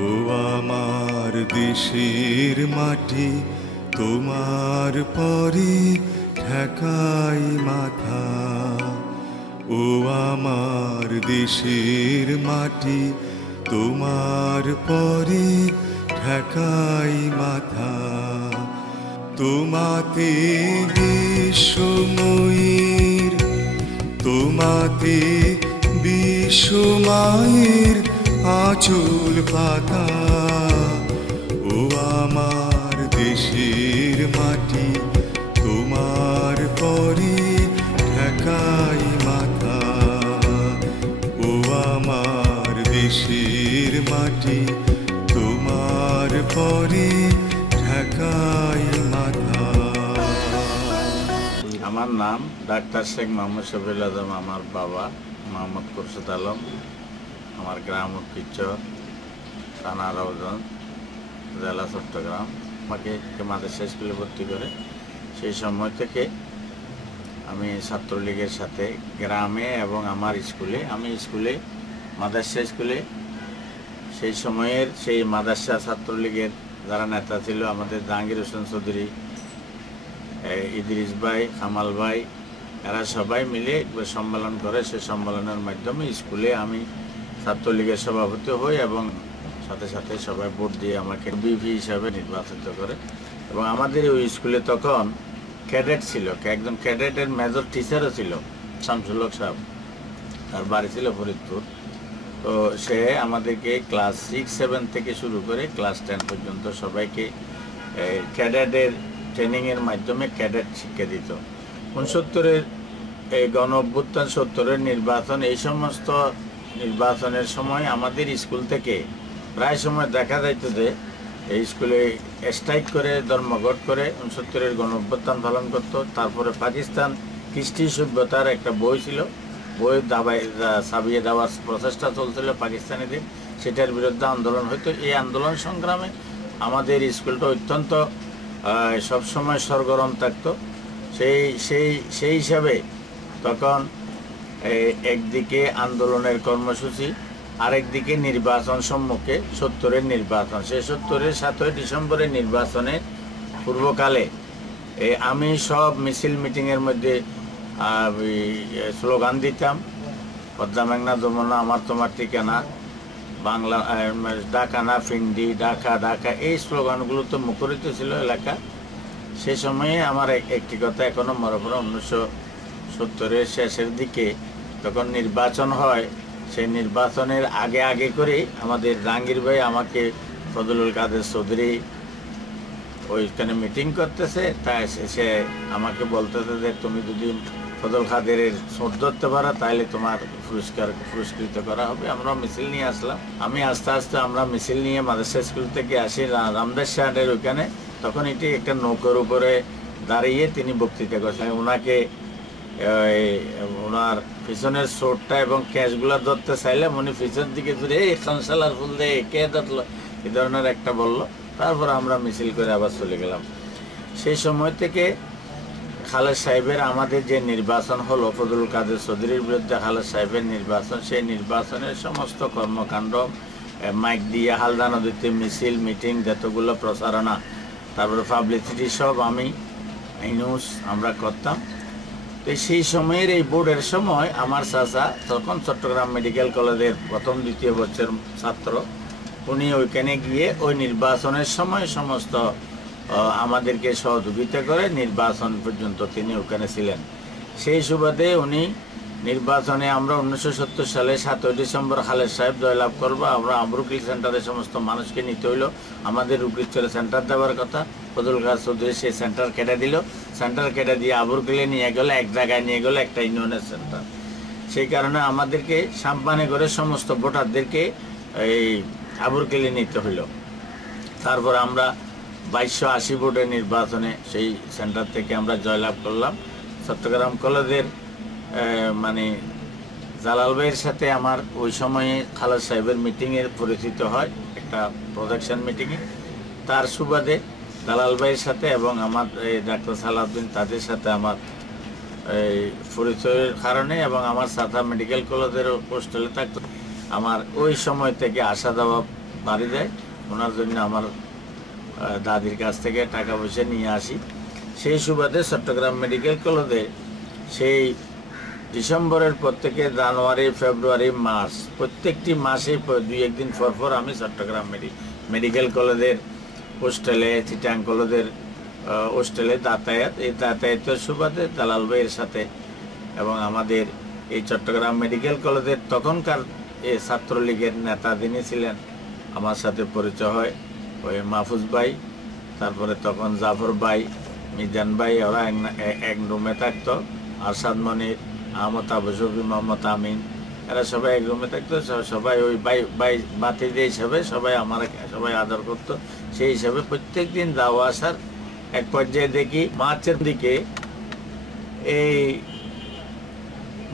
ও আমার দেশের মাটি, তোমার পরে ঠেকাই মাথা। ও আমার দেশের মাটি, তোমার পরে ঠেকাই মাথা। তোমাতে বিশ্বময়ীর, তোমাতে বিশ্বমায়ের আঁচল পাতা। ও আমার দেশের মাটি, তোমার পরে ঠেকাই মাথা। ও আমার দেশের মাটি, তোমার পরে ঠেকাই মাথা। আমার নাম ডাক্তার শেখ মোহাম্মদ শফিউল আজম। আমার বাবা মোহাম্মদ খুরশেদ আলম। আমার গ্রাম উৎকিচর, থানা রাউজান, জেলা চট্টগ্রাম। আমাকে মাদ্রাসা স্কুলে ভর্তি করে সেই সময় থেকে আমি ছাত্রলীগের সাথে গ্রামে এবং আমার স্কুলে, আমি স্কুলে মাদ্রাসা স্কুলে সেই সময়ের সেই মাদ্রাসা ছাত্রলীগের যারা নেতা ছিল, আমাদের জাহাঙ্গীর হোসেন চৌধুরী, ইদ্রিস ভাই, কামাল ভাই, এরা সবাই মিলে সম্মেলন করে। সেই সম্মেলনের মাধ্যমে স্কুলে আমি ছাত্রলীগের সভাপতি হই এবং সাথে সাথে সবাই ভোট দিয়ে আমাকে বিপি হিসাবে নির্বাচিত করে। এবং আমাদের ওই স্কুলে তখন ক্যাডেট ছিল, একজন ক্যাডেটের মেজর টিচারও ছিল, শামসুল হক সাহেব। তার বাড়ি ছিল ফরিদপুর। তো সে আমাদেরকে ক্লাস 6-7 থেকে শুরু করে ক্লাস 10 পর্যন্ত সবাইকে ক্যাডেটের ট্রেনিংয়ের মাধ্যমে ক্যাডেট শিক্ষা দিত। 69-এর এই গণ অভ্যুত্থান, 70-এর নির্বাচন, এই সমস্ত নির্বাচনের সময় আমাদের স্কুল থেকে প্রায় সময় দেখা যাইত যে এই স্কুলে স্ট্রাইক করে, ধর্মঘট করে 69-এর গণ অভ্যুত্থান পালন করত। তারপরে পাকিস্তান কৃষ্টি সভ্যতার একটা বই ছিল, বই ছাপিয়ে দেওয়ার প্রচেষ্টা চলছিল পাকিস্তানিদের, সেটার বিরুদ্ধে আন্দোলন হইতো। এই আন্দোলন সংগ্রামে আমাদের স্কুলটা অত্যন্ত সবসময় সরগরম থাকত। সেই হিসাবে তখন একদিকে আন্দোলনের কর্মসূচি, আরেকদিকে নির্বাচন সম্মুখে, 70-এর নির্বাচন। সেই 70-এর 7ই ডিসেম্বরের নির্বাচনের পূর্বকালে আমি সব মিছিল মিটিংয়ের মধ্যে স্লোগান দিতাম, পদ্মা মেঘনা যমুনা আমার তোমার ঠিকানা, বাংলা ঢাকা না ফিন্ডি, ঢাকা ঢাকা, এই স্লোগানগুলো তো মুখরিত ছিল এলাকা। সে সময়ে আমার একটি কথা এখনো মনে পড়ে, 1970-এর শেষের দিকে তখন নির্বাচন হয়। সেই নির্বাচনের আগে করে আমাদের জাহাঙ্গীর ভাই আমাকে, ফজলুল কাদের চৌধুরী ওইখানে মিটিং করতেছে, তাই সে আমাকে বলতেছে যে তুমি যদি ফজল কাদেরের ছোট ধরতে পারো তাহলে তোমার পুরস্কৃত করা হবে। আমরা মিছিল নিয়ে আসলাম। আমি আস্তে আস্তে আমরা মিছিল নিয়ে মাদ্রাসা স্কুল থেকে আসি রামদাস শাহের ওইখানে। তখন এটি একটা নৌকার উপরে দাঁড়িয়ে তিনি বক্তৃতা করছেন। ওনাকে ওনার পিছনের শোটটা এবং ক্যাশগুলো ধরতে চাইলাম, উনি পিছন দিকে ধরে কাউন্সিলার ফুল দিয়ে কে ধরলো, এই ধরনের একটা বললো। তারপর আমরা মিছিল করে আবার চলে গেলাম। সেই সময় থেকে খালেদ সাহেবের আমাদের যে নির্বাচন হলো, ফজলুল কাদের চৌধুরীর বিরুদ্ধে খালেদ সাহেবের নির্বাচন, সেই নির্বাচনের সমস্ত কর্মকাণ্ড, মাইক দিয়ে হালদা নদীতে মিছিল মিটিং, যতগুলো প্রচারণা, তারপরে পাবলিসিটি, সব আমি নিউজ আমরা করতাম। তো সেই সময়ের এই বোর্ডের সময় আমার চাচা তখন চট্টগ্রাম মেডিকেল কলেজের প্রথম দ্বিতীয় বর্ষের ছাত্র, উনি ওইখানে গিয়ে ওই নির্বাচনের সময় সমস্ত আমাদেরকে সহযোগিতা করে নির্বাচন পর্যন্ত তিনি ওখানে ছিলেন। সেই সুবাদে উনি নির্বাচনে আমরা 1970 সালে 7ই ডিসেম্বর খালেদ সাহেব জয়লাভ করবো। আমরা আবরুকিল সেন্টারে সমস্ত মানুষকে নিতে হইলো, আমাদের রুকিচরে সেন্টার দেওয়ার কথা। ফজলুল কাদের চৌধুরী সেই সেন্টার কেটে দিল, সেন্টার কেটে দিয়ে আবরুকিলে নিয়ে গেল, এক জায়গায় নিয়ে গেল একটা ইউনিয়নের সেন্টার। সেই কারণে আমাদেরকে সাম্পানে করে সমস্ত ভোটারদেরকে এই আবরুকিলে নিতে হইল। তারপর আমরা 2280 ভোটের নির্বাচনে সেই সেন্টার থেকে আমরা জয়লাভ করলাম। চট্টগ্রাম কলেজের মানে জালাল ভাইয়ের সাথে আমার ওই সময়ে খালেদ সাহেবের মিটিংয়ের পরিচিত হয়, একটা প্রজেকশন মিটিংয়ে। তার সুবাদে জালাল ভাইয়ের সাথে এবং আমার ডাক্তার সালাউদ্দিন, তাদের সাথে আমার এই পরিচয়ের কারণে এবং আমার সাথা মেডিকেল কলেজের হোস্টেলে থাকতো, আমার ওই সময় থেকে আসা যাওয়া বাড়ি যায়, ওনার জন্য আমার দাদির কাছ থেকে টাকা পয়সা নিয়ে আসি। সেই সুবাদে চট্টগ্রাম মেডিকেল কলেজে সেই ডিসেম্বরের পর থেকে জানুয়ারি, ফেব্রুয়ারি, মার্চ প্রত্যেকটি মাসে 2-1 দিন পর পর আমি চট্টগ্রাম মেডিকেল কলেজের হোস্টেলে, চিটাং কলেজের হোস্টেলে যাতায়াত, এই যাতায়াতের সুবাদে দালাল ভাইয়ের সাথে এবং আমাদের এই চট্টগ্রাম মেডিকেল কলেজের তখনকার এই ছাত্রলীগের নেতা যিনি ছিলেন আমার সাথে পরিচয় হয়। ওই মাহফুজ ভাই, তারপরে তখন জাফর ভাই, মিজান ভাই, ওরা এক রুমে থাকতো। আরশাদ মনির, আহমদ আবু শফি, মোহাম্মদ আমিন, এরা সবাই এক রুমে থাকতো। সবাই ওই বাতিদের হিসাবে সবাই আদর করতো। সেই হিসাবে প্রত্যেক দিন যাওয়া আসার এক পর্যায়ে দেখি মার্চের দিকে এই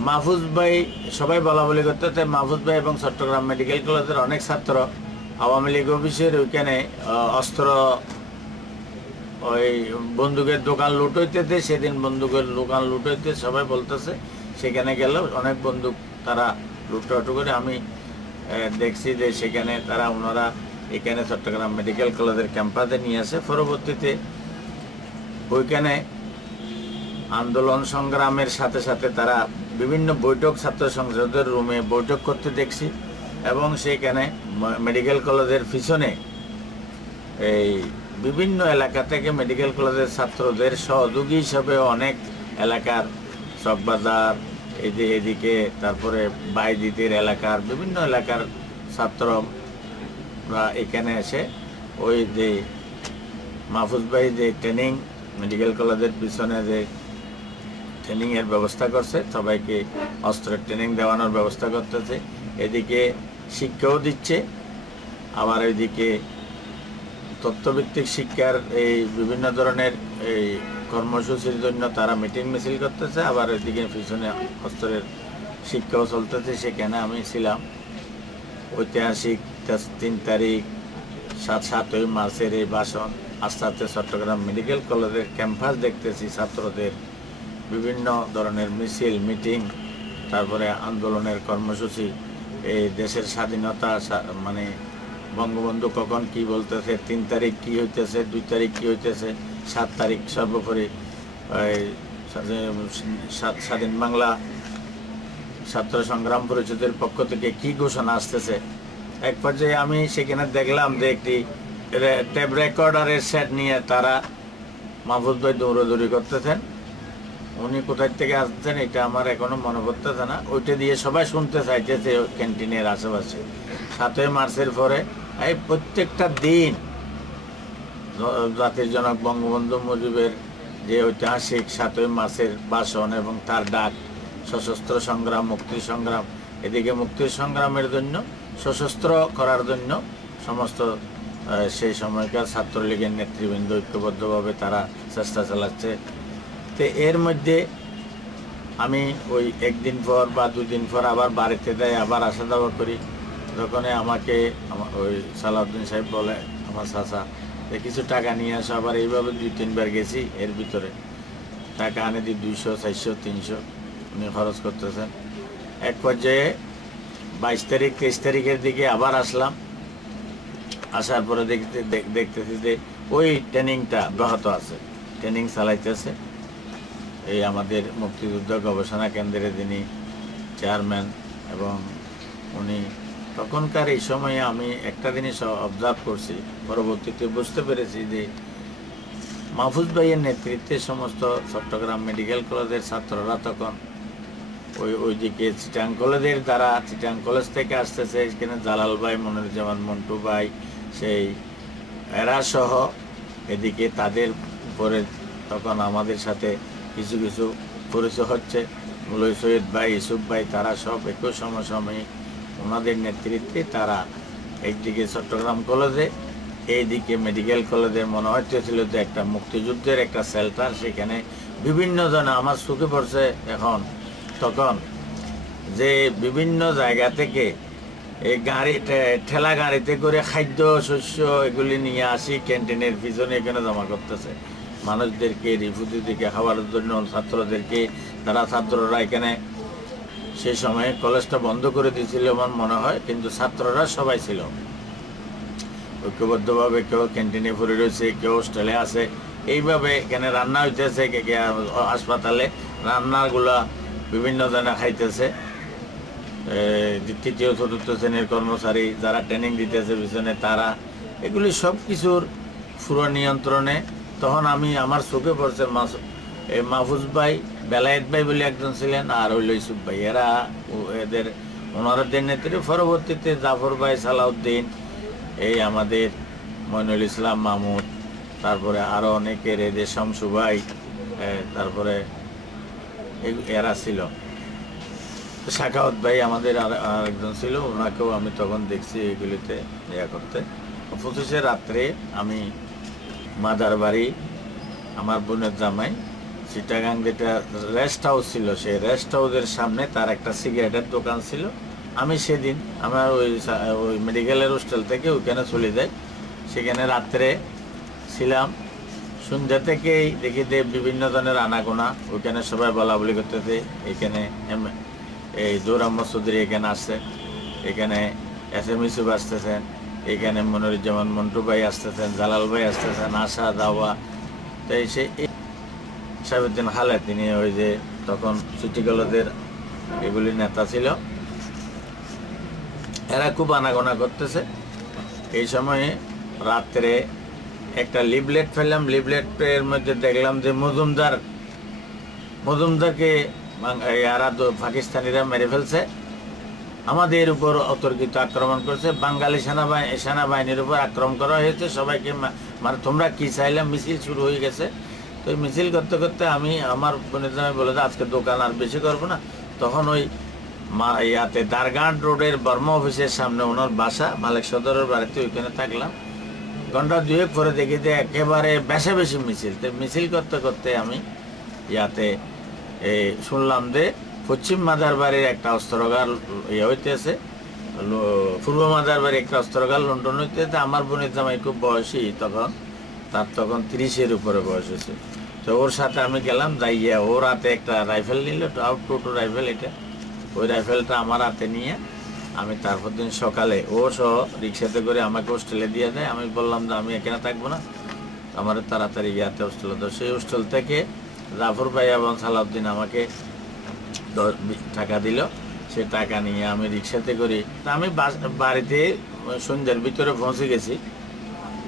মাহফুজ ভাই, সবাই বলা বলি করতে, মাহফুজ ভাই এবং চট্টগ্রাম মেডিকেল কলেজের অনেক ছাত্র আওয়ামী লীগ অফিসের ওইখানে অস্ত্র, ওই বন্দুকের দোকান লুট হইতেছে। সেদিন বন্দুকের দোকান লুট হইতে সবাই বলতেছে, সেখানে গেলেও অনেক বন্দুক তারা লুটটু করে। আমি দেখছি যে সেখানে ওনারা এখানে চট্টগ্রাম মেডিকেল কলেজের ক্যাম্পাসে নিয়ে আসে। পরবর্তীতে ওইখানে আন্দোলন সংগ্রামের সাথে সাথে তারা বিভিন্ন বৈঠক, ছাত্র সংসদের রুমে বৈঠক করতে দেখছি। এবং সেখানে মেডিকেল কলেজের পিছনে এই বিভিন্ন এলাকা থেকে মেডিকেল কলেজের ছাত্রদের সহযোগী হিসাবে অনেক এলাকার চকবাজার, এদিকে তারপরে বাইদিতের এলাকার বিভিন্ন এলাকার ছাত্ররা এখানে এসে ওই যে মাহফুজ ভাই যে ট্রেনিং, মেডিকেল কলেজের পিছনে যে ট্রেনিংয়ের ব্যবস্থা করছে, সবাইকে অস্ত্রের ট্রেনিং দেওয়ানোর ব্যবস্থা করতেছে। এদিকে শিক্ষাও দিচ্ছে, আবার ওইদিকে তথ্যভিত্তিক শিক্ষার এই বিভিন্ন ধরনের এই কর্মসূচির জন্য তারা মিটিং মিছিল করতেছে। আবার ওইদিকে পিছনে অস্ত্রের শিক্ষাও চলতেছে। সেখানে আমি ছিলাম। ঐতিহাসিক 3 তারিখ 7ই মার্চের এই ভাষণ। আস্তে আস্তে চট্টগ্রাম মেডিকেল কলেজের ক্যাম্পাস দেখতেছি, ছাত্রদের বিভিন্ন ধরনের মিছিল, মিটিং, তারপরে আন্দোলনের কর্মসূচি, এই দেশের স্বাধীনতা, মানে বঙ্গবন্ধু কখন কি বলতেছে, 3 তারিখ কি হইতেছে, 2 তারিখ কি হইতেছে, 7 তারিখ সর্বোপরি স্বাধীন বাংলা ছাত্র সংগ্রাম পরিষদের পক্ষ থেকে কি ঘোষণা আসতেছে। এক পর্যায়ে আমি সেখানে দেখলাম যে একটি টেপ রেকর্ডারের সেট নিয়ে তারা মাহফুজ ভাই দৌড়াদৌড়ি করতেছেন। উনি কোথায় থেকে আসতেন এটা আমার এখনো মনে পড়তেছে না। ওইটা দিয়ে সবাই শুনতে চাইতেছে ক্যান্টিনের আশেপাশে। 7ই মার্চের পরে এই প্রত্যেকটা দিন জাতির জনক বঙ্গবন্ধু মুজিবের যে ঐতিহাসিক 7ই মার্চের ভাষণ এবং তার ডাক, সশস্ত্র সংগ্রাম, মুক্তি সংগ্রাম, এদিকে মুক্তির সংগ্রামের জন্য সশস্ত্র করার জন্য সমস্ত সেই সময়কার ছাত্রলীগের নেতৃবৃন্দ ঐক্যবদ্ধভাবে তারা চেষ্টা চালাচ্ছে। তো এর মধ্যে আমি ওই 1 দিন পর বা 2 দিন পর আবার বাড়িতে যাই, আবার আসা যাওয়া করি। যখনই আমাকে ওই সালাউদ্দিন সাহেব বলে, আমার চাচা, যে কিছু টাকা নিয়ে আসো। আবার এইভাবে 2-3 বার গেছি। এর ভিতরে টাকা আনে দিই 200, 400, 300 উনি খরচ করতেছেন। এক পর্যায়ে 22 তারিখ, 23 তারিখের দিকে আবার আসলাম। আসার পরে দেখতেছি যে ওই ট্রেনিংটা ব্যাহত আছে, ট্রেনিং চালাইতেছে। এই আমাদের মুক্তিযুদ্ধ গবেষণা কেন্দ্রের যিনি চেয়ারম্যান, এবং উনি তখনকার এই সময়ে আমি একটা জিনিস অবজার্ভ করছি, পরবর্তীতে বুঝতে পেরেছি যে মাহফুজ ভাইয়ের নেতৃত্বে সমস্ত চট্টগ্রাম মেডিকেল কলেজের ছাত্ররা তখন ওইদিকে চিটাং কলেজের দ্বারা, চিটাং কলেজ থেকে আসতেছে এখানে জালাল ভাই, মনিরুজ্জামান মন্টু ভাই, সেই এরা সহ এদিকে তাদের উপরে তখন আমাদের সাথে কিছু কিছু পরিচয় হচ্ছে। মুলই সৈয়দ ভাই, ইউসুফ ভাই, তারা সব একই সমসাময়িক ওনাদের নেতৃত্বে তারা একদিকে চট্টগ্রাম কলেজে, এইদিকে মেডিকেল কলেজে মনে হচ্ছিল যে একটা মুক্তিযুদ্ধের একটা শেল্টার। সেখানে বিভিন্ন জন আমার চোখে পড়ছে এখন তখন যে বিভিন্ন জায়গা থেকে এই ঠেলা গাড়িতে করে খাদ্য শস্য এগুলি নিয়ে আসি ক্যান্টিনের পিছনে এখানে জমা করতেছে মানুষদেরকে, রিফিউজিদেরকে খাওয়ার জন্য, ছাত্রদেরকে। ছাত্ররা এখানে সেই সময়ে কলেজটা বন্ধ করে দিয়েছিল আমার মনে হয়, কিন্তু ছাত্ররা সবাই ছিল। ঐক্যবদ্ধভাবে কেউ ক্যান্টিনে পড়ে রয়েছে, কেউ হোস্টেলে আছে। এইভাবে এখানে রান্না হইতেছে, হাসপাতালে রান্নাগুলা বিভিন্ন জনে খাইতেছে। তৃতীয় চতুর্থ শ্রেণীর কর্মচারী যারা ট্রেনিং দিতেছে পিছনে তারা, এগুলি সব কিছুর পুরো নিয়ন্ত্রণে। তখন আমার চোখে পড়ছে মাহফুজ ভাই, বেলায়েত ভাই বলে একজন ছিলেন, আর হইল ইউসুফ ভাই, এদের ওনাদের নেতৃত্বে পরবর্তীতে জাফর ভাই, সালাউদ্দিন, এই আমাদের মইনুল ইসলাম মাহমুদ, তারপরে আরও অনেকের এদের শামসু ভাই, তারপরে এরা ছিল, শাখাওয়াত ভাই আমাদের আরেকজন ছিল, ওনাকেও আমি তখন দেখছি এগুলিতে ইয়া করতে। 25 রাত্রে আমি মাদার বাড়ি, আমার বোনের জামাই চিটাগাং যেটা রেস্ট হাউস ছিল, সেই রেস্ট হাউসের সামনে তার একটা সিগারেটের দোকান ছিল। আমি সেদিন আমার ওই মেডিকেলের হোস্টেল থেকে ওইখানে চলে যাই, সেখানে রাত্রে ছিলাম। সন্ধ্যা থেকেই দেখি যে বিভিন্ন ধরনের আনাগোনা, ওইখানে সবাই বলা বলি করতেছে। এখানে এই জোর আহমদ চৌধুরী এখানে আসছে, এখানে SM ইউসুফ আসতেছেন, এখানে মনিরুজ্জামান মন্টু ভাই আসতেছেন, জালাল ভাই আসতেছেন, আশা দাওয়া। তাই সেই সাহেবুদ্দিন খালেদ, তিনি ওই যে তখন সিটিকলদের এগুলি নেতা ছিল, এরা খুব আনাগোনা করতেছে। এই সময়ে রাত্রে একটা লিফলেট ফেললাম, লিফলেটের মধ্যে দেখলাম যে মজুমদারকে এরা পাকিস্তানিরা মেরে ফেলছে, আমাদের উপর অতর্কিত আক্রমণ করেছে, বাঙালি সেনাবাহিনীর উপর আক্রমণ করা হয়েছে, সবাইকে মানে তোমরা কি চাইলাম, মিছিল শুরু হয়ে গেছে। তো মিছিল করতে করতে আমি আমার বোনের জামাই বলে যে আজকে দোকান আর বেশি করবো না। তখন ওই ইয়াতে দারগাঁট রোডের বর্মা অফিসের সামনে ওনার বাসা, মালিক সদরের বাড়িতে, ওইখানে থাকলাম। ঘন্টা দুয়েক পরে দেখি যে একেবারে বেশি মিছিল। তো মিছিল করতে করতে আমি ইয়াতে শুনলাম যে পশ্চিম মাদারবাড়ির একটা অস্ত্রগার হইতেছে, পূর্ব মাদারবাড়ির একটা অস্ত্রগার লন্ডন হইতেছে। আমার বোনের জামাই খুব বয়সী তখন, তার তখন 30-এর উপরে বয়স হয়েছে। তো ওর সাথে আমি গেলাম, যাইয়া ওর হাতে একটা রাইফেল নিল, টোটো রাইফেল, এটা ওই রাইফেলটা আমার হাতে নিয়ে আমি তারপর দিন সকালে ও সহ রিক্সাতে করে আমাকে হোস্টেলে দিয়ে দেয়। আমি বললাম যে আমি এখানে থাকবো না, আমার তাড়াতাড়ি ইয়াতে হোস্টেলে। তো সেই হোস্টেল থেকে জাফর ভাই এবং সালাউদ্দিন আমাকে টাকা দিল, সে টাকা নিয়ে আমি রিক্সাতে করি। তা আমি বাড়িতে সন্ধ্যার ভিতরে পৌঁছে গেছি।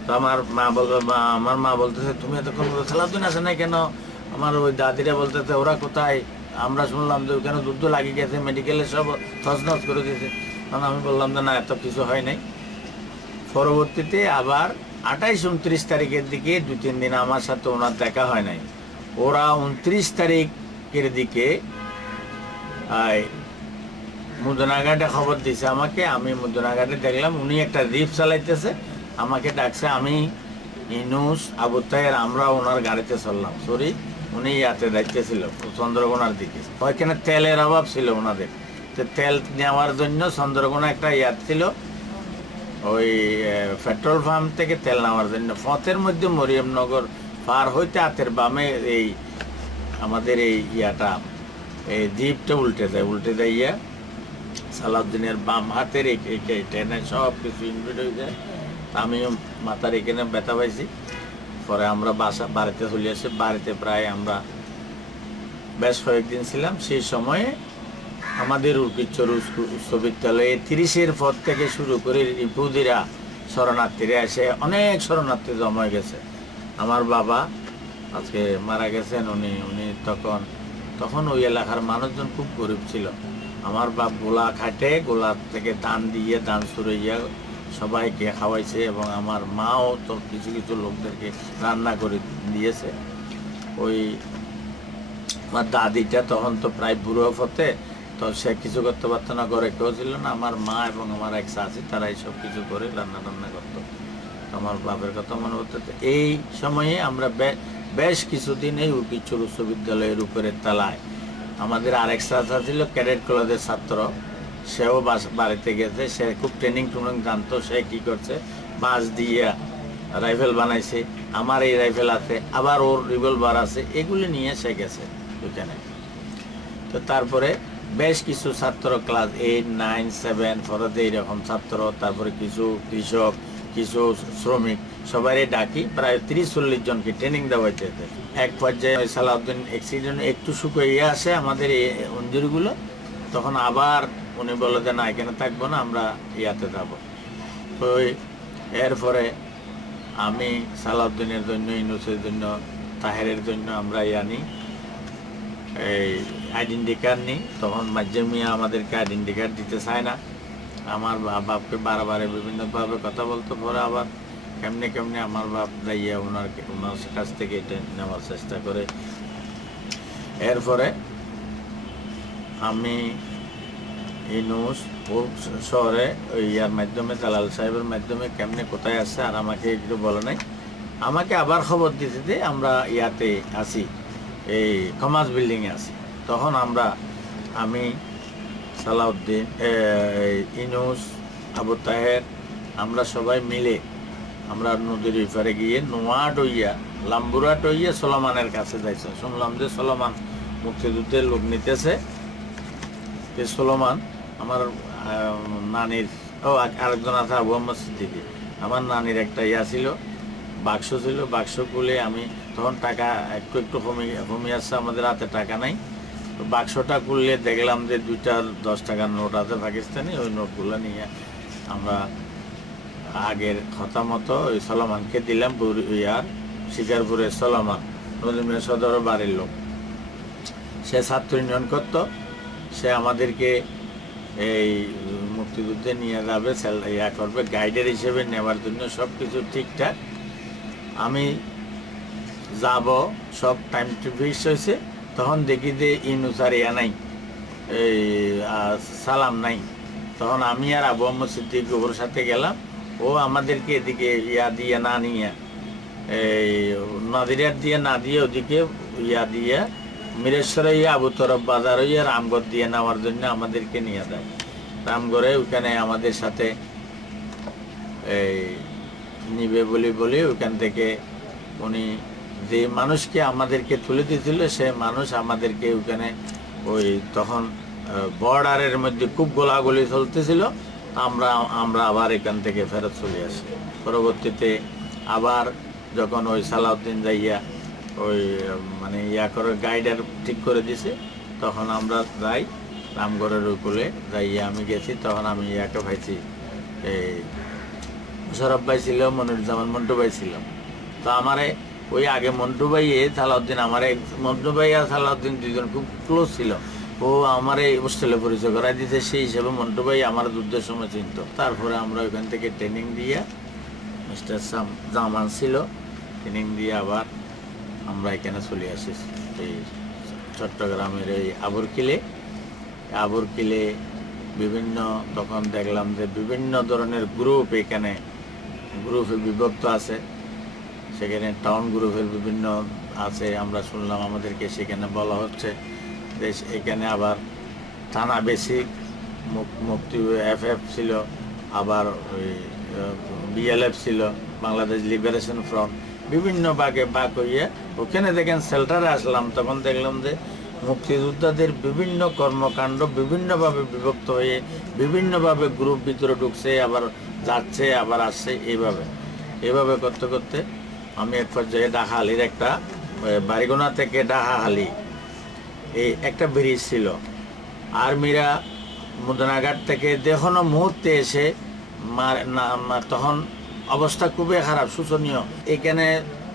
তো আমার মা বলতেছে তুমি এতক্ষণ সালাউদ্দিন আসে নাই কেন? আমার ওই দাদিরা বলতেছে ওরা কোথায়, আমরা শুনলাম যে ওখানে যুদ্ধ লাগিয়ে গেছে, মেডিকেলে সব তছনছ করে দিয়েছে। তখন আমি বললাম যে না, এত কিছু হয় নাই। পরবর্তীতে আবার 28-29 তারিখের দিকে 2-3 দিন আমার সাথে ওনার দেখা হয় নাই। ওরা 29 তারিখের দিকে মুদনাঘাটে খবর দিছে আমাকে। আমি মুদনাঘাটে দেখলাম উনি একটা জিপ চালাইতেছে, আমাকে ডাকছে। আমি, ইনুস, আবু তাহের, আমরা ওনার গাড়িতে চললাম। সরি, উনি ইয়াতে দায়িত্বে ছিল চন্দ্রকোনার দিকে। ওইখানে তেলের অভাব ছিল ওনাদের, তো তেল নেওয়ার জন্য চন্দ্রকোনা একটা ইয়াত ছিল, ওই পেট্রোল পাম্প থেকে তেল নেওয়ার জন্য। পথের মধ্যে মরিয়মনগর পার হইতে হাতের বামে এই আমাদের এই ইয়াটা, এই জিপটা উল্টে যায় ইয়া সালাউদ্দিনের বাম হাতের ট্রেনে সব কিছু ইনভিট হয়ে যায়। আমিও মাথার এখানে ব্যথা পাইছি। পরে আমরা বাড়িতে চলে আসি। বাড়িতে প্রায় আমরা বেশ কয়েকদিন ছিলাম। সেই সময়ে আমাদের উর্কিচ্ছর উচ্চ বিদ্যালয়ে 30-এর পর থেকে শুরু করে রিপুদিরা, শরণার্থীরা এসে অনেক শরণার্থী জমা হয়ে গেছে। আমার বাবা আজকে মারা গেছেন, উনি তখন ওই এলাকার মানুষজন খুব গরিব ছিল। আমার বাপ গোলা খাটে, গোলার থেকে দান দিয়ে, দান সুরাইয়া সবাইকে খাওয়াইছে, এবং আমার মাও তো কিছু কিছু লোকদেরকে রান্না করে দিয়েছে। ওই আমার দাদিটা তখন তো প্রায় বুড়ো হতে, তো সে কিছু করতে পারতো না, ঘরে কেউ ছিল না। আমার মা এবং আমার এক চাচি তারা এইসব কিছু করে রান্না করতো। আমার বাপের কথা মনে হতো। এই সময়ে আমরা বেশ কিছুদিন এই উর্কিচ্ছর উচ্চ বিদ্যালয়ের উপরের তলায় আমাদের আরেক চাচা ছিল, ক্যাডেট কলেজের ছাত্র, সেও বাড়িতে গেছে। সে খুব ট্রেনিং জানতো। সে কি করছে, বাঁশ দিয়ে রাইফেল বানাইছে। আমার এই রাইফেল আছে, আবার ওর রিভলভার আছে, এগুলি নিয়ে সে গেছে ওইখানে। তো তারপরে বেশ কিছু ছাত্র ক্লাস 8, 9, 7 ফরতে এইরকম ছাত্র, তারপরে কিছু কৃষক, কিছু শ্রমিক সবাই ডাকি, প্রায় 30-40 জনকে ট্রেনিং দেওয়াইতে। এক পর্যায়ে সালাউদ্দিন অ্যাক্সিডেন্ট একটু শুকিয়ে আসে আমাদের এই অঞ্জুরগুলো, তখন আবার উনি বলে যে না এখানে থাকবো না, আমরা ইয়াতে যাবো। তো এরপরে আমি সালাউদ্দিনের জন্য, ইউনুসের জন্য, তাহেরের জন্য আমরা নিই এই আইডেন্টি কার্ড নিই। তখন মাধ্যমিয়া আমাদেরকে আইডেন্টি কার্ড দিতে চায় না। আমার বাপকে বারবার বিভিন্নভাবে কথা বলতে, পরে আবার কেমনে কেমনে আমার বাপ যাইয়া ওনার কাছ থেকে এটা নেওয়ার চেষ্টা করে। এরপরে আমি ইউনুস ও শহরে ওই ইয়ার মাধ্যমে, জালাল সাহেবের মাধ্যমে কেমনে কোথায় আসছে আর আমাকে একটু বলে নাই। আমাকে আবার খবর দিতে যে আমরা ইয়াতে আছি, এই কমার্স বিল্ডিংয়ে আছি। তখন আমি সালাউদ্দিন, ইউনুস, আবু তাহের, আমরা সবাই মিলে আমরা নদীর ইপারে গিয়ে নোয়াট হইয়া, লাম্বুরাট হইয়া সলমানের কাছে যাইছে। শুনলাম যে সলমান মুক্তিযুদ্ধের লোক নিতেছে। সলমান আমার নানির, আরেকজন আছে আবু আহমদ সিদ্দিকী, আমার নানির একটা ছিল, বাক্স ছিল, বাক্স খুলে আমি তখন টাকা একটু একটু কমে আসছে, আমাদের হাতে টাকা নাই। বাক্সটা খুললে দেখলাম যে 2টা 10 টাকার নোট আছে পাকিস্তানি, ওই নোটগুলো নিয়ে আমরা আগের কথা মতো ওই সলমানকে দিলাম। ইয়ার শিকারপুরের সলমান, নদীমের সদর বাড়ির লোক, সে ছাত্র ইউনিয়ন করত। সে আমাদেরকে এই মুক্তিযুদ্ধে নিয়ে যাবে, ইয়া করবে, গাইডের হিসেবে নেওয়ার জন্য সব কিছু ঠিকঠাক। আমি যাব, সব টাইম ফিক্স হয়েছে। তখন দেখি যে ইউনুস আর ইয়া নাই, এই সালাম নাই। তখন আমি আর আবু আহমদ সিদ্দিক ওর সাথে গেলাম। ও আমাদেরকে এদিকে ইয়া দিয়ে না নিয়ে, এই নদীরাট দিয়ে না দিয়ে ওদিকে ইয়া দিয়ে মিরেশ্বর ইয়া, আবু তরফ বাজার ইয়া, রামগড় দিয়ে নেওয়ার জন্য আমাদেরকে নিয়ে যায়। রামগড়ে ওখানে আমাদের সাথে এই নিবে বলি ওখান থেকে উনি যে মানুষকে আমাদেরকে তুলে দিয়েছিল, সে মানুষ আমাদেরকে ওখানে ওই তখন বর্ডারের মধ্যে খুব গোলাগুলি চলতেছিল। আমরা আবার এখান থেকে ফেরত চলে আসি। পরবর্তীতে আবার যখন ওই সালাউদ্দিন যাইয়া ওই মানে ইয়া করে গাইডার ঠিক করে দিছে, তখন আমরা যাই রামগড়ের উপরে যাইয়া আমি গেছি। তখন আমি ইয়াকে ভাইছি, এই মুশারফ ভাই ছিল, মনিরুজ্জামান মন্টু ভাই ছিল। তো আমারে ওই আগে মন্টু ভাই সালাউদ্দিন, মন্টু ভাই আর সালাউদ্দিন দুজন খুব ক্লোজ ছিল। ও আমার এই হোস্টেলে পরিচয় করাই দিতে, সেই হিসেবে মন্টু ভাই আমার যুদ্ধের সময় চিনত। তারপরে আমরা ওইখান থেকে ট্রেনিং দিয়ে, মিস্টার জামান ছিল, ট্রেনিং দিয়ে আবার আমরা এখানে চলে আসি এই চট্টগ্রামের এই আবুরকিলে বিভিন্ন, তখন দেখলাম যে বিভিন্ন ধরনের গ্রুপ এখানে গ্রুপে বিভক্ত আছে। সেখানে টাউন গ্রুপের বিভিন্ন আছে। আমরা শুনলাম আমাদেরকে সেখানে বলা হচ্ছে যে এখানে আবার থানা বেসিক, মুক্তি FF ছিল, আবার ওই BLF ছিল, বাংলাদেশ লিবারেশন ফ্রন্ট, বিভিন্ন ভাগে ভাগ হইয়া ওখানে দেখেন শেল্টারে আসলাম। তখন দেখলাম যে মুক্তিযোদ্ধাদের বিভিন্ন কর্মকাণ্ড বিভিন্নভাবে বিভক্ত হয়ে বিভিন্নভাবে গ্রুপ ভিতরে ঢুকছে, আবার যাচ্ছে, আবার আসছে। এইভাবে করতে করতে আমি এক পর্যায়ে ডাহালির একটা, বারিগোনা থেকে ডাহাহালি এই একটা ব্রিজ ছিল। আর্মিরা মুদনাঘাট থেকে দেখানো মুহূর্তে এসে তখন অবস্থা খুবই খারাপ, শোচনীয়। এখানে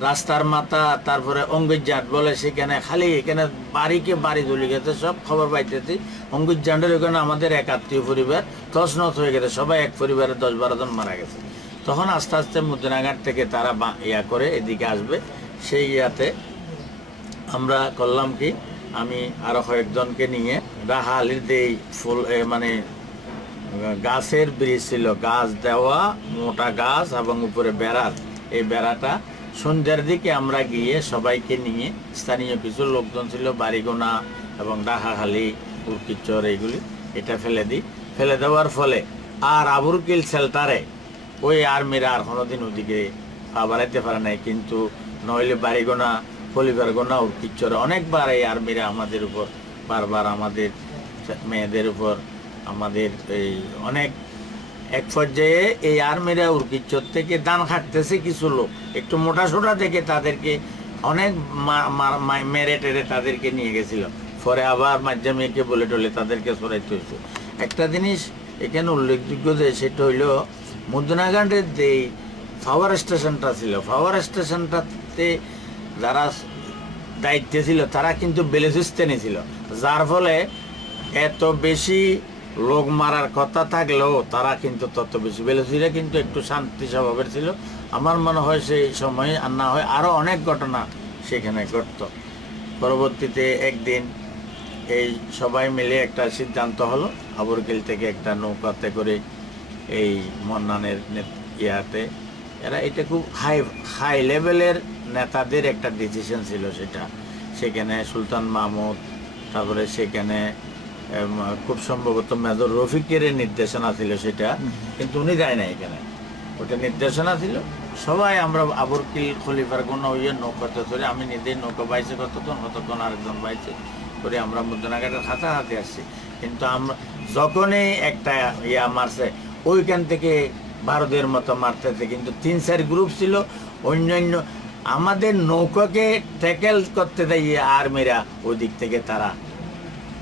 রাস্তার মাথা, তারপরে অঙ্গিজাট বলে, সেখানে খালি এখানে বাড়ি চলে গেছে। সব খবর পাইতেছি অঙ্গিজাটের ওখানে আমাদের এক আত্মীয় পরিবার তছনছ হয়ে গেছে, সবাই এক পরিবারের 10-12 জন মারা গেছে। তখন আস্তে আস্তে মুদনাঘাট থেকে তারা ইয়া করে এদিকে আসবে। সেই ইয়াতে আমরা করলাম কি, আমি আরো কয়েকজনকে নিয়ে ডাহালির দেই ফুল মানে গাছের ব্রিজ ছিল, গাছ দেওয়া মোটা গাছ এবং উপরে বেড়ার, এই বেড়াটা সন্ধ্যার দিকে আমরা গিয়ে সবাইকে নিয়ে, স্থানীয় কিছু লোকজন ছিল, বাড়িগোনা এবং ডাহাখালি, উরকিচর, এইগুলি এটা ফেলে দেওয়ার ফলে আর আবুরকিল শেল্টারে ওই আর্মিরা আর কোনোদিন ওদিকে বাড়াইতে পারে নাই। কিন্তু নইলে বাড়িগোনা, পলিবারগোনা, উরকিচরে অনেকবার এই আর্মিরা আমাদের উপর বারবার, আমাদের মেয়েদের উপর, আমাদের এই অনেক এক পর্যায়ে এই আর্মিরা উর্কিচর থেকে ধান খাটতেছে কিছু লোক একটু মোটা সোটা থেকে তাদেরকে অনেক মেরে টেরে তাদেরকে নিয়ে গেছিল। পরে আবার মাধ্যমিকে বলে টলে তাদেরকে সরাইতে হয়েছে। একটা জিনিস এখানে উল্লেখযোগ্য যে সেটা হইল মুদনাঘাটের যে পাওয়ার স্টেশনটা ছিল, পাওয়ার স্টেশনটাতে যারা দায়িত্বে ছিল তারা কিন্তু বেলুচিস্তানি ছিল, যার ফলে এত বেশি লোক মারার কথা থাকলেও তারা কিন্তু তত বেশি, বেলুচিরা কিন্তু একটু শান্তি স্বভাবের ছিল। আমার মনে হয় সেই সময়ে আর না হয় আরও অনেক ঘটনা সেখানে ঘটত। পরবর্তীতে একদিন এই সবাই মিলে একটা সিদ্ধান্ত হলো আবরকিল থেকে একটা নৌকাতে করে এই মন্নানের ইয়াতে, এরা এটা খুব হাই লেভেলের নেতাদের একটা ডিসিশন ছিল সেটা। সেখানে সুলতান মাহমুদ, তারপরে সেখানে খুব সম্ভবত মেজর রফিকের নির্দেশনা ছিল সেটা, কিন্তু উনি যায় না এখানে, ওটা নির্দেশনা ছিল। সবাই আমরা আবরকিল খলিফার কোনো হইয়ে নৌকাতে চলে, আমি নিজেই নৌকা বাইছে কতক্ষণ আরেকজন বাইছে করে আমরা মুদনাঘাটের হাতে আসছি। কিন্তু আমরা যখনই একটা ইয়া মারছে ওইখান থেকে ভারতের মতো মারতেছে, কিন্তু 3-4 গ্রুপ ছিল অন্যান্য আমাদের নৌকাকে ট্যাকেল করতে দেয় আর্মিরা, ওই দিক থেকে তারা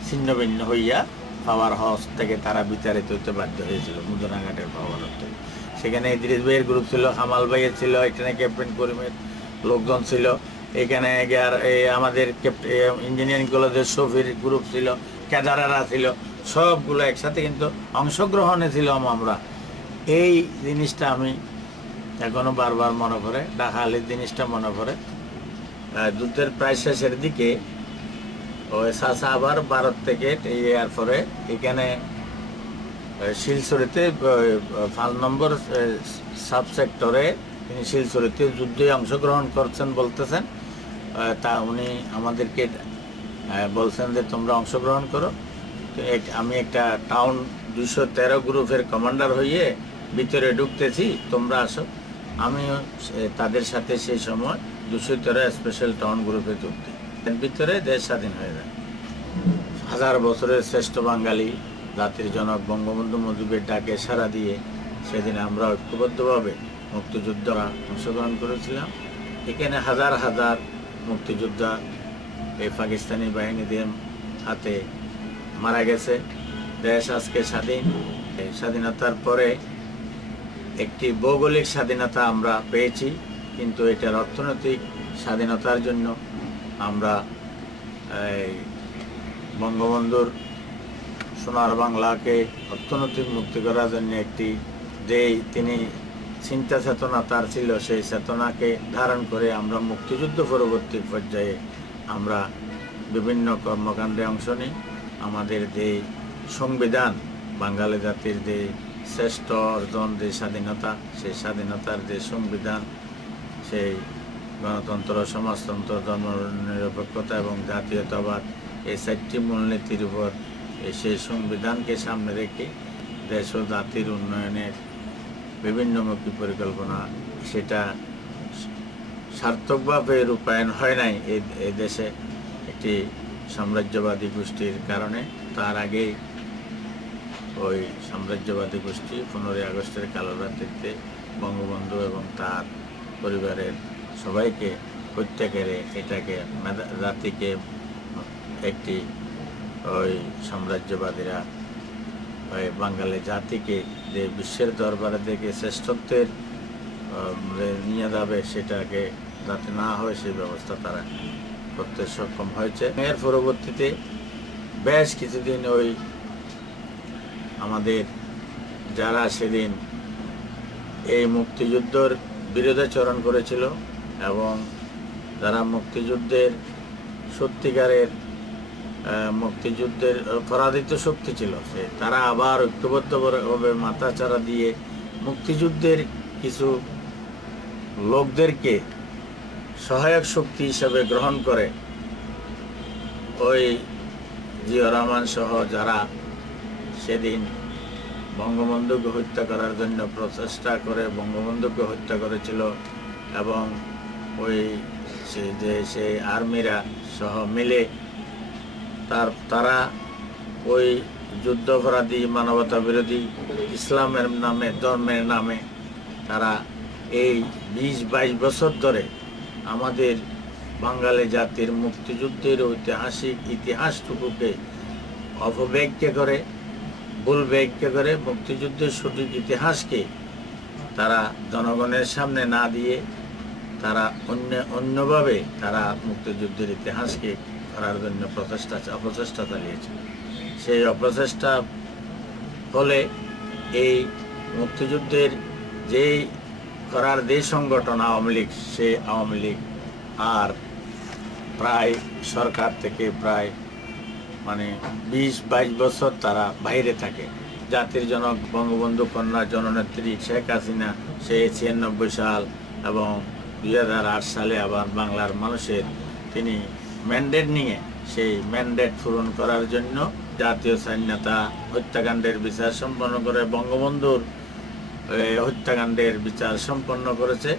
ছিন্ন ভিন্ন হইয়া পাওয়ার হাউস থেকে তারা বিতাড়িত হইতে বাধ্য হয়েছিল মুদনাঘাটের পাওয়ার হাউস থেকে। সেখানে ইদ্রিস ভাইয়ের গ্রুপ ছিল, কামাল ভাইয়ের ছিল, এখানে ক্যাপ্টেন করিমের লোকজন ছিল, এখানে আমাদের ইঞ্জিনিয়ারিং কলেজের শফির গ্রুপ ছিল, কেদারারা ছিল, সবগুলো একসাথে কিন্তু অংশগ্রহণে ছিলাম আমরা। এই জিনিসটা আমি এখনো বারবার মনে করে, ডাকালির জিনিসটা মনে করে। যুদ্ধের প্রায় শেষের দিকে ওই চাচা আবার ভারত থেকে ইয়ার পরে এখানে শিলচরিতে 5 নম্বর সাব সেক্টরে তিনি শিলচরিতে যুদ্ধে অংশগ্রহণ করছেন বলতেছেন। তা উনি আমাদেরকে বলছেন যে তোমরা অংশগ্রহণ করো। আমি একটা টাউন 213 গ্রুপের কমান্ডার হইয়ে ভিতরে ঢুকতেছি, তোমরা আসো। আমি তাদের সাথে সেই সময় 213 স্পেশাল টাউন গ্রুপে ঢুকতে, ভিতরে দেশ স্বাধীন হয়ে যায়। 1000 বছরের শ্রেষ্ঠ বাঙালি জাতির জনক বঙ্গবন্ধু মুজিবের ডাকে সাড়া দিয়ে সেদিন আমরা ঐক্যবদ্ধভাবে মুক্তিযোদ্ধারা অংশগ্রহণ করেছিলাম। এখানে হাজার হাজার মুক্তিযোদ্ধা এই পাকিস্তানি বাহিনীদের হাতে মারা গেছে। দেশ আজকে স্বাধীন। স্বাধীনতার পরে একটি ভৌগোলিক স্বাধীনতা আমরা পেয়েছি, কিন্তু এটার অর্থনৈতিক স্বাধীনতার জন্য আমরা বঙ্গবন্ধুর সোনার বাংলাকে অর্থনৈতিক মুক্তি করার জন্য একটি যেই তিনি চিন্তা চেতনা তার ছিল, সেই চেতনাকে ধারণ করে আমরা মুক্তিযুদ্ধ পরবর্তী পর্যায়ে আমরা বিভিন্ন কর্মকাণ্ডে অংশ নিই। আমাদের যে সংবিধান, বাঙালি জাতির যে শ্রেষ্ঠ অর্জন যে স্বাধীনতা, সেই স্বাধীনতার যে সংবিধান, সেই গণতন্ত্র, সমাজতন্ত্র, ধর্মনিরপেক্ষতা এবং জাতীয়তাবাদ, এই 4টি মূলনীতির উপর সেই সংবিধানকে সামনে রেখে দেশ ও জাতির উন্নয়নের বিভিন্নমুখী পরিকল্পনা সেটা সার্থকভাবে রূপায়ণ হয় নাই এই দেশে একটি সাম্রাজ্যবাদী গোষ্ঠীর কারণে। তার আগেই ওই সাম্রাজ্যবাদী গোষ্ঠী 15ই আগস্টের কালো রাত্রিতে বঙ্গবন্ধু এবং তার পরিবারের সবাইকে হত্যা করে এটাকে জাতিকে একটি ওই সাম্রাজ্যবাদীরা ওই বাঙালি জাতিকে যে বিশ্বের দরবারে থেকে শ্রেষ্ঠত্বের নিয়ে যাবে সেটাকে যাতে না হয় সেই ব্যবস্থা তারা করতে সক্ষম হয়েছে। এর পরবর্তীতে বেশ কিছুদিন ওই আমাদের যারা সেদিন এই মুক্তিযুদ্ধের বিরোধাচরণ করেছিল এবং যারা মুক্তিযুদ্ধের সত্যিকারের মুক্তিযুদ্ধের পরাজিত শক্তি ছিল, তারা আবার ঐক্যবদ্ধভাবে মাথাচাড়া দিয়ে মুক্তিযুদ্ধের কিছু লোকদেরকে সহায়ক শক্তি হিসেবে গ্রহণ করে ওই জিয়াউর রহমান সহ যারা সেদিন বঙ্গবন্ধুকে হত্যা করার জন্য প্রচেষ্টা করে বঙ্গবন্ধুকে হত্যা করেছিল এবং ওই সেই আর্মিরা সহ মিলে তারা ওই যুদ্ধাপরাধী, মানবতা বিরোধী, ইসলামের নামে, ধর্মের নামে তারা এই 20-22 বছর ধরে আমাদের বাঙালি জাতির মুক্তিযুদ্ধের ঐতিহাসিক ইতিহাসটুকুকে অপব্যাখ্যা করে, ভুল ব্যাখ্যা করে মুক্তিযুদ্ধের সঠিক ইতিহাসকে তারা জনগণের সামনে না দিয়ে তারা অন্যভাবে তারা মুক্তিযুদ্ধের ইতিহাসকে করার জন্য অপচেষ্টা চালিয়েছে। সেই অপচেষ্টা ফলে এই মুক্তিযুদ্ধের যে করার যে সংগঠন আওয়ামী লীগ, সেই আওয়ামী লীগ আর প্রায় সরকার থেকে প্রায় 20-22 বছর তারা বাইরে থাকে। জাতির জনক বঙ্গবন্ধু কন্যা জননেত্রী শেখ হাসিনা সে 96 সাল এবং 2008 সালে আবার বাংলার মানুষের তিনি ম্যান্ডেট নিয়ে সেই ম্যান্ডেট পূরণ করার জন্য জাতীয় স্বাধীনতা হত্যাকাণ্ডের বিচার সম্পন্ন করে, বঙ্গবন্ধুর হত্যাকাণ্ডের বিচার সম্পন্ন করেছে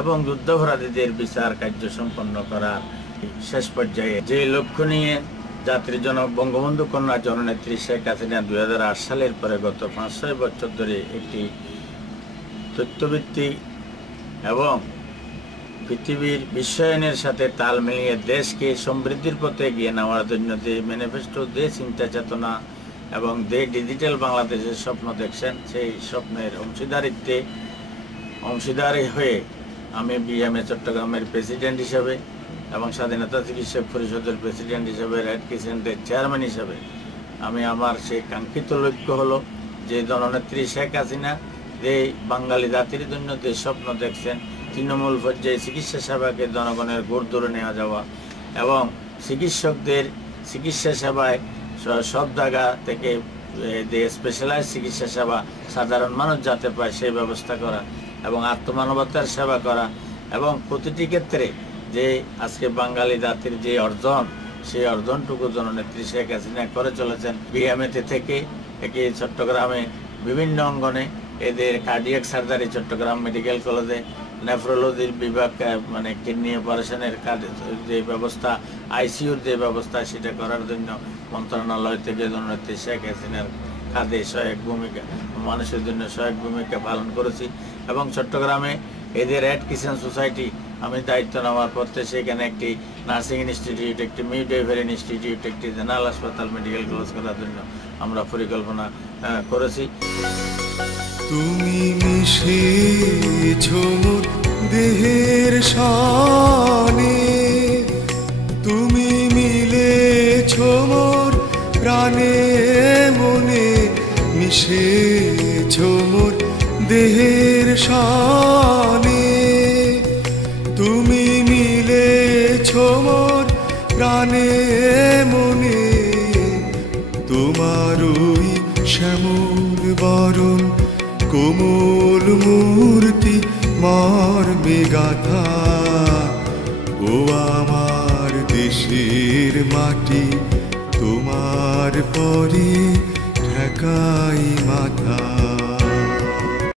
এবং যুদ্ধাপরাধীদের বিচার কার্য সম্পন্ন করার শেষ পর্যায়ে যে লক্ষ্য নিয়ে জাতির জনক বঙ্গবন্ধু কন্যা জননেত্রী শেখ হাসিনা 2008 সালের পরে গত 5-6 বছর ধরে একটি তথ্যভিত্তিক এবং পৃথিবীর বিশ্বায়নের সাথে তাল মিলিয়ে দেশকে সমৃদ্ধির পথে এগিয়ে নেওয়ার জন্য যে ম্যানিফেস্টো, যে চিন্তা চেতনা এবং যে ডিজিটাল বাংলাদেশের স্বপ্ন দেখছেন, সেই স্বপ্নের অংশীদারি হয়ে আমি বিএমএ চট্টগ্রামের প্রেসিডেন্ট হিসাবে এবং স্বাধীনতা চিকিৎসক পরিষদের প্রেসিডেন্ট হিসাবে, রেড ক্রিসেন্টের চেয়ারম্যান হিসাবে আমি আমার সেই কাঙ্ক্ষিত লক্ষ্য হলো যে জননেত্রী শেখ হাসিনা যে বাঙালি জাতির জন্য যে স্বপ্ন দেখছেন, তৃণমূল পর্যায়ে চিকিৎসা সেবাকে জনগণের গোড় ধরে নেওয়া যাওয়া এবং চিকিৎসকদের চিকিৎসা সেবায় সব জায়গা থেকে যে স্পেশালাইজ চিকিৎসা সেবা সাধারণ মানুষ যাতে পায় সেই ব্যবস্থা করা এবং আত্মমানবতার সেবা করা এবং প্রতিটি ক্ষেত্রে যে আজকে বাঙালি জাতির যে অর্জন, সেই অর্জনটুকু জননেত্রী শেখ হাসিনা করে চলেছেন। বিএমএতে থেকে একে চট্টগ্রামে বিভিন্ন অঙ্গনে এদের কার্ডিয়াক সার্জারি চট্টগ্রাম মেডিকেল কলেজে, নেফ্রোলজির বিভাগ কিডনি অপারেশনের কাজ যে ব্যবস্থা, আইসিইউর যে ব্যবস্থা সেটা করার জন্য মন্ত্রণালয় থেকে জননেত্রী শেখ হাসিনার কাজে সহায়ক ভূমিকা, মানুষের জন্য সহায়ক ভূমিকা পালন করেছি এবং চট্টগ্রামে এদের রেড ক্রিসেন্ট সোসাইটি আমি দায়িত্ব নেওয়ার পথে সেখানে একটি নার্সিং ইনস্টিটিউট, একটি মিডওয়াইফারি ইনস্টিটিউট, একটি জেনারেল হাসপাতাল, মেডিকেল কলেজ করার জন্য আমরা পরিকল্পনা করেছি। তুমি মিশেছো মোর দেহের শানে, তুমি মিলেছো মোর প্রাণে মনে, মিশেছো মোর দেহের শানে, তুমি মিলেছো মোর প্রাণে মনে, তোমারই শ্যামল বরণ কোমল মূর্তি মর্মে গাথা, ও আমার দেশের মাটি তোমার পরে ঠেকাই মাথা।